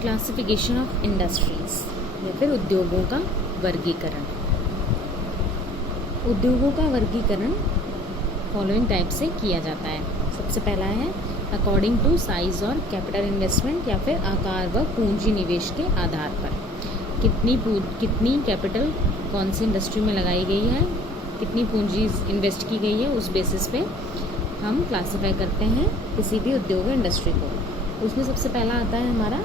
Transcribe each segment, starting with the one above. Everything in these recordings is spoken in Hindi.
क्लासिफिकेशन ऑफ इंडस्ट्रीज या फिर उद्योगों का वर्गीकरण। उद्योगों का वर्गीकरण फॉलोइंग टाइप से किया जाता है। सबसे पहला है अकॉर्डिंग टू साइज और कैपिटल इन्वेस्टमेंट या फिर आकार व पूंजी निवेश के आधार पर। कितनी कैपिटल कौन सी इंडस्ट्री में लगाई गई है, कितनी पूंजी इन्वेस्ट की गई है, उस बेसिस पे हम क्लासिफाई करते हैं किसी भी उद्योग इंडस्ट्री को। उसमें सबसे पहला आता है हमारा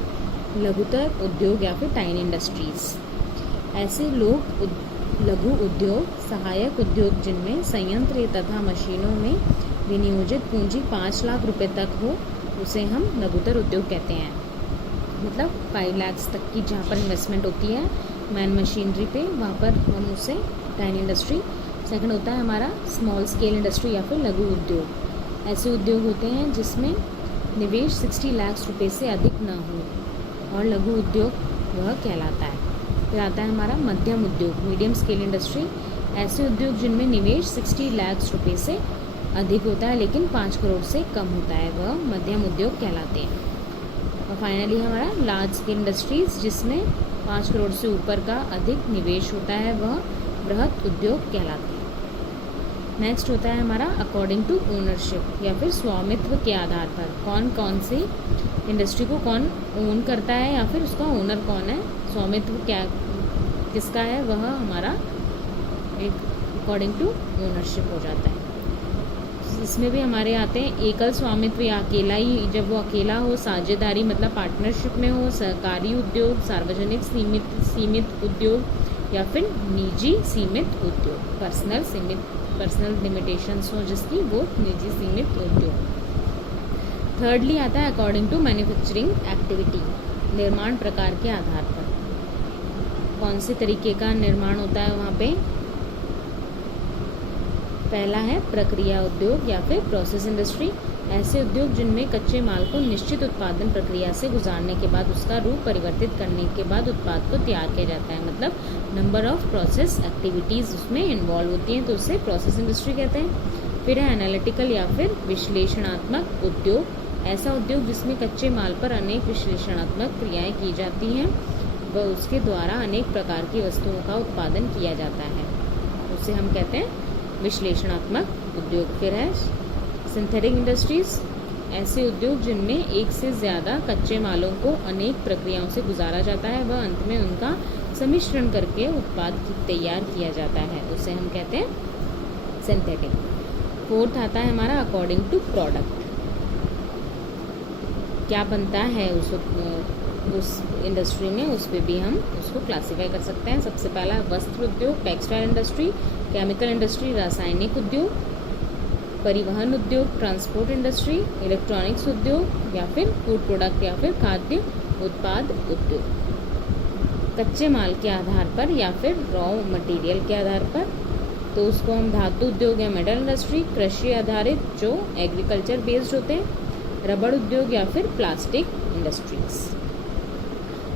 लघुतर उद्योग या फिर टाइनी इंडस्ट्रीज। ऐसे लघु उद्योग सहायक उद्योग जिनमें संयंत्र तथा मशीनों में विनियोजित पूंजी 5 लाख रुपए तक हो, उसे हम लघुतर उद्योग कहते हैं। मतलब 5 लाख तक की जहाँ पर इन्वेस्टमेंट होती है मैन मशीनरी पे, वहाँ पर हम उसे टाइनी इंडस्ट्री। सेकंड होता है हमारा स्मॉल स्केल इंडस्ट्री या फिर लघु उद्योग। ऐसे उद्योग होते हैं जिसमें निवेश 60 लाख रुपए से अधिक न हो और लघु उद्योग वह कहलाता है। फिर आता है हमारा मध्यम उद्योग, मीडियम स्केल इंडस्ट्री। ऐसे उद्योग जिनमें निवेश 60 लाख रुपए से अधिक होता है लेकिन 5 करोड़ से कम होता है, वह मध्यम उद्योग कहलाते हैं। और फाइनली हमारा लार्ज स्केल इंडस्ट्रीज, जिसमें 5 करोड़ से ऊपर का अधिक निवेश होता है, वह बृहत उद्योग कहलाते हैं। नेक्स्ट होता है हमारा अकॉर्डिंग टू ओनरशिप या फिर स्वामित्व के आधार पर। कौन सी इंडस्ट्री को कौन ओन करता है या फिर उसका ओनर कौन है, स्वामित्व क्या किसका है, वह हमारा एक अकॉर्डिंग टू ओनरशिप हो जाता है। इसमें भी हमारे आते हैं एकल स्वामित्व या अकेला ही, जब वो अकेला हो, साझेदारी मतलब पार्टनरशिप में हो, सहकारी उद्योग, सार्वजनिक सीमित उद्योग या फिर निजी सीमित उद्योग, पर्सनल लिमिटेशंस हो जिसकी, वो निजी सीमित उद्योग। थर्डली आता है अकॉर्डिंग टू मैन्युफैक्चरिंग एक्टिविटी, निर्माण प्रकार के आधार पर। कौन से तरीके का निर्माण होता है वहाँ पे। पहला है प्रक्रिया उद्योग या फिर प्रोसेस इंडस्ट्री। ऐसे उद्योग जिनमें कच्चे माल को निश्चित उत्पादन प्रक्रिया से गुजारने के बाद उसका रूप परिवर्तित करने के बाद उत्पाद को तैयार किया जाता है। मतलब नंबर ऑफ प्रोसेस एक्टिविटीज़ उसमें इन्वॉल्व होती हैं, तो उससे प्रोसेस इंडस्ट्री कहते हैं। फिर है एनालिटिकल या फिर विश्लेषणात्मक उद्योग। ऐसा उद्योग जिसमें कच्चे माल पर अनेक विश्लेषणात्मक क्रियाएं की जाती हैं व उसके द्वारा अनेक प्रकार की वस्तुओं का उत्पादन किया जाता है, उसे हम कहते हैं विश्लेषणात्मक उद्योग। फिर है सिंथेटिक इंडस्ट्रीज। ऐसे उद्योग जिनमें एक से ज़्यादा कच्चे मालों को अनेक प्रक्रियाओं से गुजारा जाता है व अंत में उनका सम्मिश्रण करके उत्पाद तैयार किया जाता है, उसे हम कहते हैं सिंथेटिक। फोर्थ आता है हमारा अकॉर्डिंग टू प्रोडक्ट, क्या बनता है उस इंडस्ट्री में, उस पर भी हम उसको क्लासीफाई कर सकते हैं। सबसे पहला वस्त्र उद्योग, टेक्सटाइल इंडस्ट्री, केमिकल इंडस्ट्री, रासायनिक उद्योग, परिवहन उद्योग, ट्रांसपोर्ट इंडस्ट्री, इलेक्ट्रॉनिक्स उद्योग या फिर फूड प्रोडक्ट या फिर खाद्य उत्पाद उद्योग। कच्चे माल के आधार पर या फिर रॉ मटेरियल के आधार पर, तो उसको हम धातु उद्योग या मेटल इंडस्ट्री, कृषि आधारित जो एग्रीकल्चर बेस्ड होते हैं, रबड़ उद्योग या फिर प्लास्टिक इंडस्ट्रीज।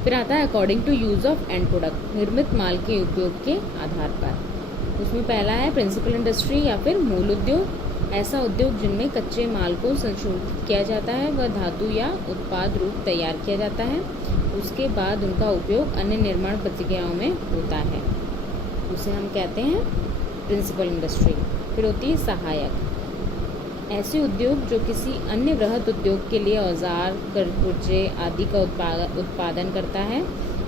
फिर आता है according to use of end product, निर्मित माल के उपयोग के आधार पर। उसमें पहला है प्रिंसिपल इंडस्ट्री या फिर मूल उद्योग। ऐसा उद्योग जिनमें कच्चे माल को संशोधित किया जाता है व धातु या उत्पाद रूप तैयार किया जाता है, उसके बाद उनका उपयोग अन्य निर्माण प्रक्रियाओं में होता है, उसे हम कहते हैं प्रिंसिपल इंडस्ट्री। फिर होती है सहायक। ऐसे उद्योग जो किसी अन्य वृहत उद्योग के लिए औजार, पुर्जे आदि का उत्पादन करता है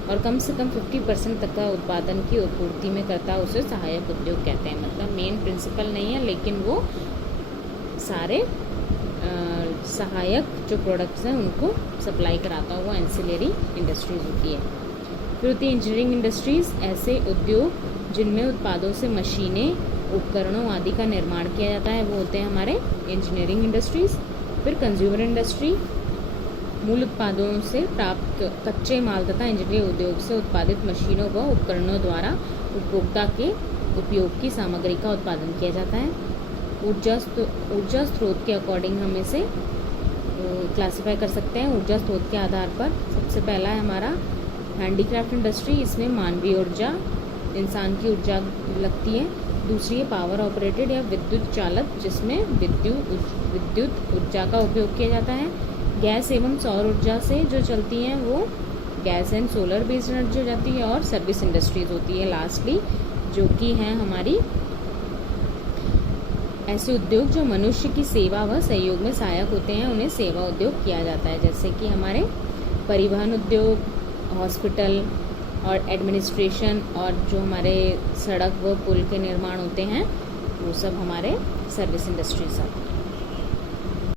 और कम से कम 50% तक का उत्पादन की आपूर्ति में करता है, उसे सहायक उद्योग कहते हैं। मतलब मेन प्रिंसिपल नहीं है लेकिन वो सारे सहायक जो प्रोडक्ट्स हैं उनको सप्लाई कराता हुआ एंसिलरी इंडस्ट्रीज होती है। फिर होती है इंजीनियरिंग इंडस्ट्रीज। ऐसे उद्योग जिनमें उत्पादों से मशीनें, उपकरणों आदि का निर्माण किया जाता है, वो होते हैं हमारे इंजीनियरिंग इंडस्ट्रीज। फिर कंज्यूमर इंडस्ट्री, मूल उत्पादों से प्राप्त कच्चे माल तथा इंजीनियरिंग उद्योग से उत्पादित मशीनों व उपकरणों द्वारा उपभोक्ता के उपयोग की सामग्री का उत्पादन किया जाता है। ऊर्जा स्रोत के अकॉर्डिंग हम इसे क्लासिफाई कर सकते हैं ऊर्जा स्रोत के आधार पर। सबसे पहला है हमारा हैंडीक्राफ्ट इंडस्ट्री, इसमें मानवीय ऊर्जा, इंसान की ऊर्जा लगती है। दूसरी है पावर ऑपरेटेड या विद्युत चालक, जिसमें विद्युत ऊर्जा का उपयोग किया जाता है। गैस एवं सौर ऊर्जा से जो चलती हैं वो gas and solar based energy हो जाती है, और सर्विस इंडस्ट्रीज होती है लास्टली, जो कि हैं हमारी ऐसे उद्योग जो मनुष्य की सेवा व सहयोग में सहायक होते हैं, उन्हें सेवा उद्योग किया जाता है। जैसे कि हमारे परिवहन उद्योग, हॉस्पिटल और एडमिनिस्ट्रेशन, और जो हमारे सड़क व पुल के निर्माण होते हैं वो सब हमारे सर्विस इंडस्ट्रीज आते हैं।